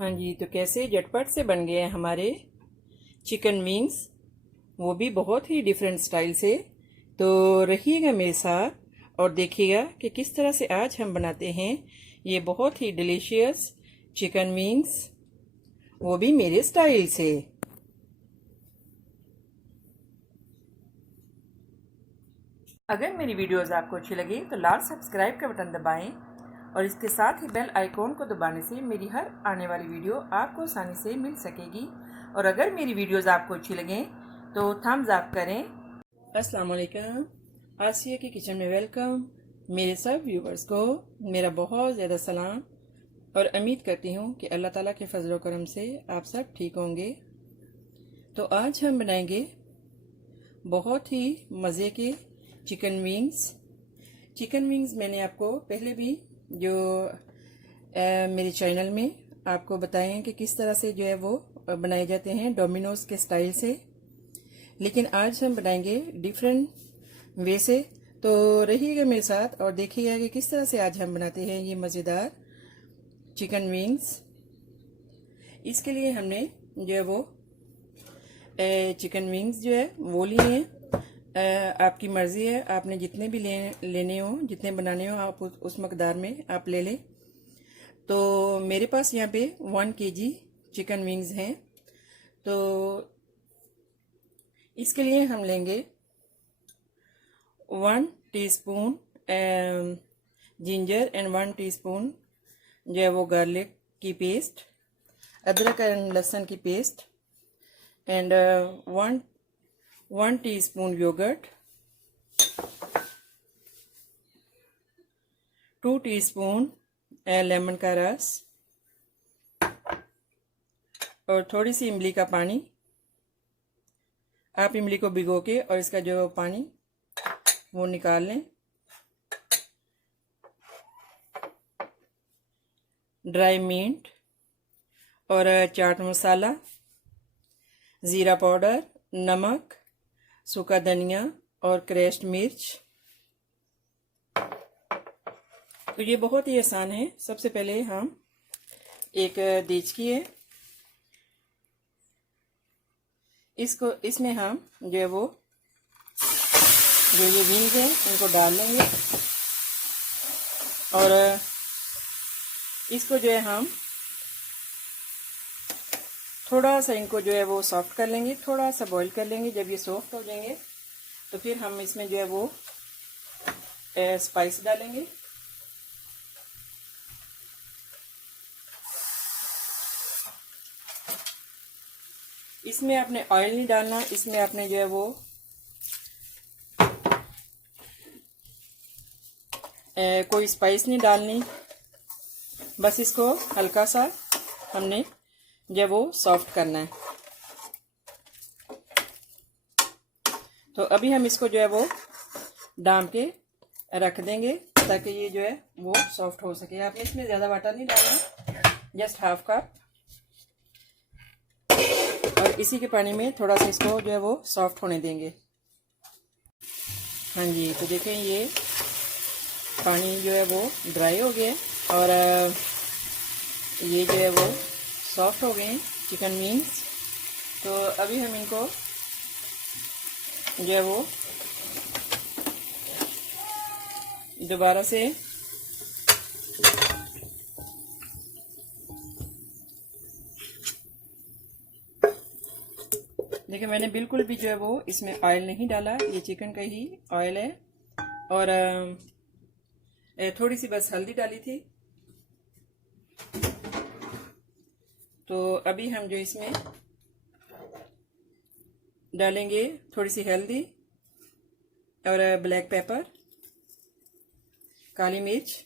हाँ जी, तो कैसे झटपट से बन गए हैं हमारे चिकन विंग्स, वो भी बहुत ही डिफरेंट स्टाइल से। तो रहिएगा मेरे साथ और देखिएगा कि किस तरह से आज हम बनाते हैं ये बहुत ही डिलीशियस चिकन विंग्स, वो भी मेरे स्टाइल से। अगर मेरी वीडियोस आपको अच्छी लगे तो लाल सब्सक्राइब का बटन दबाएं और इसके साथ ही बेल आइकॉन को दबाने से मेरी हर आने वाली वीडियो आपको आसानी से मिल सकेगी। और अगर मेरी वीडियोस आपको अच्छी लगें तो थम्स अप करें। अस्सलाम वालेकुम, आसिया की किचन में वेलकम। मेरे सब व्यूवर्स को मेरा बहुत ज़्यादा सलाम और उम्मीद करती हूँ कि अल्लाह ताला के फजल करम से आप सब ठीक होंगे। तो आज हम बनाएंगे बहुत ही मज़े के चिकन विंग्स मैंने आपको पहले भी जो मेरे चैनल में आपको बताए हैं कि किस तरह से जो है वो बनाए जाते हैं डोमिनोज के स्टाइल से, लेकिन आज हम बनाएंगे डिफरेंट वे से। तो रहिएगा मेरे साथ और देखिएगा कि किस तरह से आज हम बनाते हैं ये मज़ेदार चिकन विंग्स। इसके लिए हमने जो है वो चिकन विंग्स जो है वो लिए हैं। आपकी मर्ज़ी है, आपने जितने भी लेने हो, जितने बनाने हो आप उस मकदार में आप ले लें। तो मेरे पास यहाँ पे 1 kg चिकन विंग्स हैं। तो इसके लिए हम लेंगे 1 टीस्पून जिंजर एंड 1 टीस्पून जो है वो गार्लिक की पेस्ट, अदरक एंड लहसुन की paste, and 1 teaspoon yoghurt, 2 teaspoon lemon का रस और थोड़ी सी इमली का पानी। आप इमली को भिगो के और इसका जो पानी वो निकाल लें। ड्राई मिंट और चाट मसाला, ज़ीरा पाउडर, नमक, सूखा धनिया और क्रश्ड मिर्च। तो ये बहुत ही आसान है। सबसे पहले हम एक देचकी है, इसमें हम जो है वो जो ये विंग्स हैं इनको डाल लेंगे और इसको जो है हम थोड़ा सा इनको जो है वो सॉफ्ट कर लेंगे, थोड़ा सा बॉईल कर लेंगे। जब ये सॉफ्ट हो जाएंगे तो फिर हम इसमें जो है वो स्पाइस डालेंगे। इसमें आपने ऑयल नहीं डालना, इसमें आपने जो है वो कोई स्पाइस नहीं डालनी, बस इसको हल्का सा हमने जो वो सॉफ्ट करना है। तो अभी हम इसको जो है वो डाम के रख देंगे ताकि ये जो है वो सॉफ्ट हो सके। आपने इसमें ज़्यादा वाटर नहीं डालना, जस्ट हाफ कप, और इसी के पानी में थोड़ा सा इसको जो है वो सॉफ्ट होने देंगे। हाँ जी, तो देखें ये पानी जो है वो ड्राई हो गया और ये जो है वो सॉफ्ट हो गए हैं चिकन विंग्स। तो अभी हम इनको जो है वो दोबारा से देखिए मैंने बिल्कुल भी जो है वो इसमें ऑयल नहीं डाला, ये चिकन का ही ऑयल है और थोड़ी सी बस हल्दी डाली थी। तो अभी हम जो इसमें डालेंगे थोड़ी सी हल्दी और ब्लैक पेपर, काली मिर्च,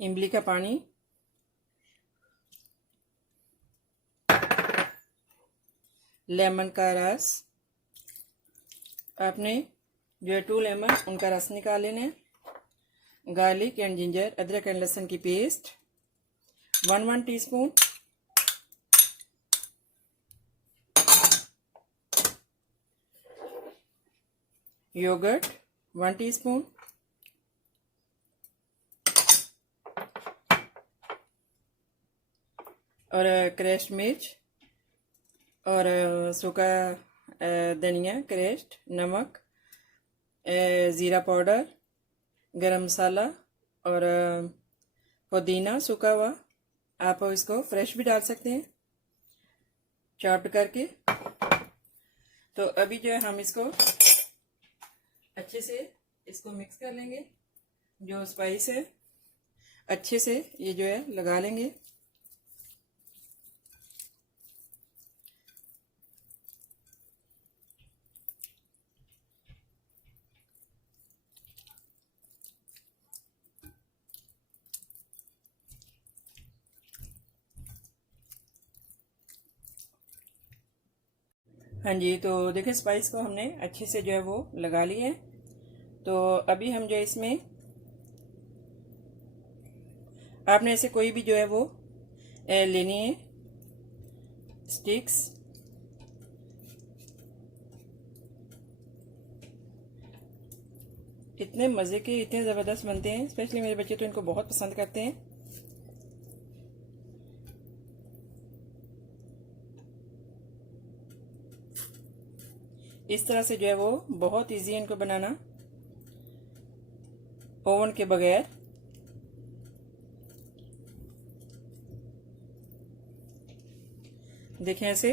इमली का पानी, लेमन का रस। आपने जो है 2 लेमन उनका रस निकाल लेना है गार्लिक एंड जिंजर, अदरक एंड लहसुन की पेस्ट 1 टीस्पून, योगर्ट 1 टीस्पून, और क्रश्ड मिर्च और सूखा धनिया क्रश्ड, नमक, ज़ीरा पाउडर, गरम मसाला और पुदीना सूखा हुआ, आप इसको फ्रेश भी डाल सकते हैं चॉप्ड करके। तो अभी जो है हम इसको अच्छे से इसको मिक्स कर लेंगे, जो स्पाइस है अच्छे से ये जो है लगा लेंगे। हाँ जी, तो देखिए स्पाइस को हमने अच्छे से जो है वो लगा लिए है। तो अभी हम जो इसमें आपने ऐसे कोई भी जो है वो लेनी है स्टिक्स, इतने मज़े के इतने ज़बरदस्त बनते हैं, स्पेशली मेरे बच्चे तो इनको बहुत पसंद करते हैं। इस तरह से जो है वो बहुत इजी है इनको बनाना ओवन के बगैर। देखें ऐसे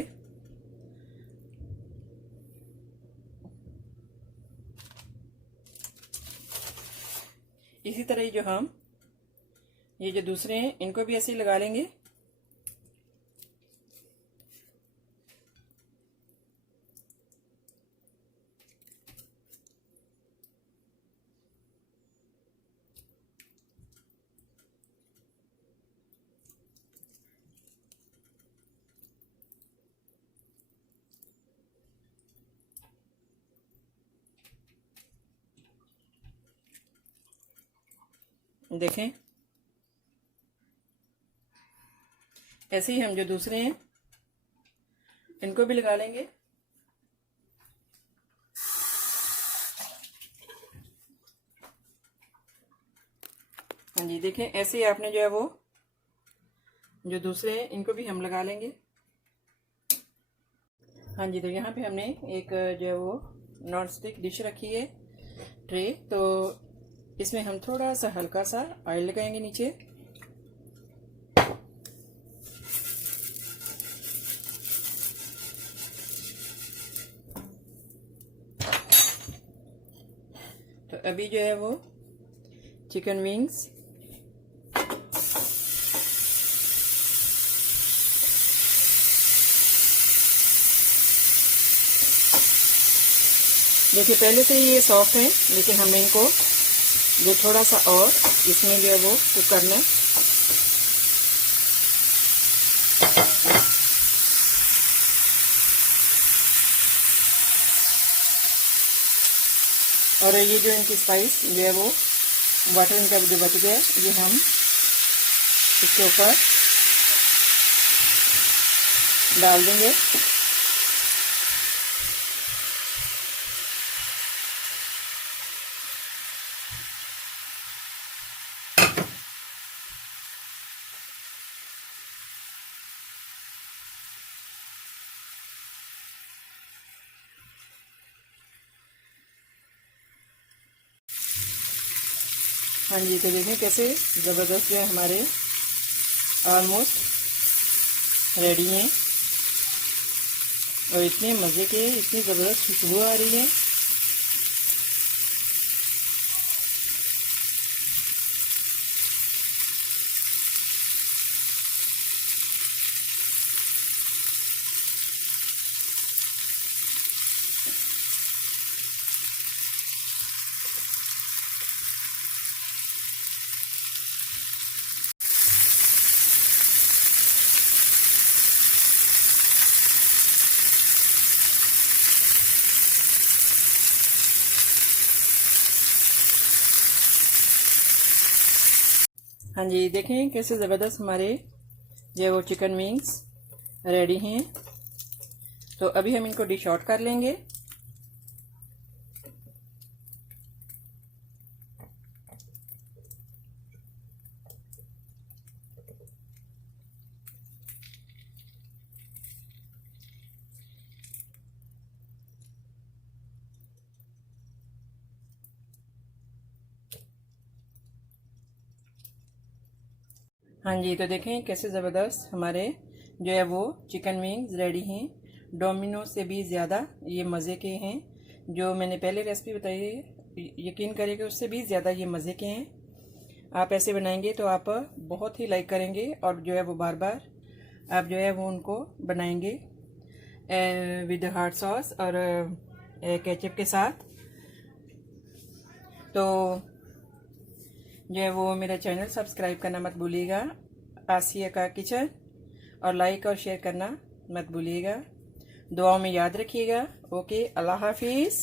इसी तरह ही जो हम ये जो दूसरे हैं इनको भी ऐसे ही लगा लेंगे। देखें ऐसे ही हम जो दूसरे हैं इनको भी लगा लेंगे। हाँ जी, देखें ऐसे ही आपने जो है वो जो दूसरे हैं इनको भी हम लगा लेंगे। हाँ जी, तो यहाँ पे हमने एक जो है वो नॉन स्टिक डिश रखी है ट्रे, तो इसमें हम थोड़ा सा हल्का सा ऑयल लगाएंगे नीचे। तो अभी जो है वो चिकन विंग्स देखिए पहले से ही ये सॉफ्ट है, लेकिन हमें इनको जो थोड़ा सा और इसमें जो है वो कुक करना है। और ये जो इनकी स्पाइस जो है वो वाटर इनका जो बच गया ये हम इसके ऊपर डाल देंगे। हाँ जी, तो देखें कैसे ज़बरदस्त जो है हमारे ऑलमोस्ट रेडी हैं और इतने मज़े के इतनी ज़बरदस्त खुशबू आ रही है। हाँ जी, देखें कैसे ज़बरदस्त हमारे जो है वो चिकन विंग्स रेडी हैं। तो अभी हम इनको डिश आउट कर लेंगे। हाँ जी, तो देखें कैसे ज़बरदस्त हमारे जो है वो चिकन विंग्स रेडी हैं। डोमिनो से भी ज़्यादा ये मज़े के हैं। जो मैंने पहले रेसिपी बताई है, यकीन करें कि उससे भी ज़्यादा ये मज़े के हैं। आप ऐसे बनाएंगे तो आप बहुत ही लाइक करेंगे और जो है वो बार बार आप जो है वो उनको बनाएंगे विद हॉट सॉस और केचप के साथ। तो जो है वो मेरा चैनल सब्सक्राइब करना मत भूलिएगा, आसिया का किचन, और लाइक और शेयर करना मत भूलिएगा। दुआओं में याद रखिएगा। ओके, अल्लाह हाफिज़।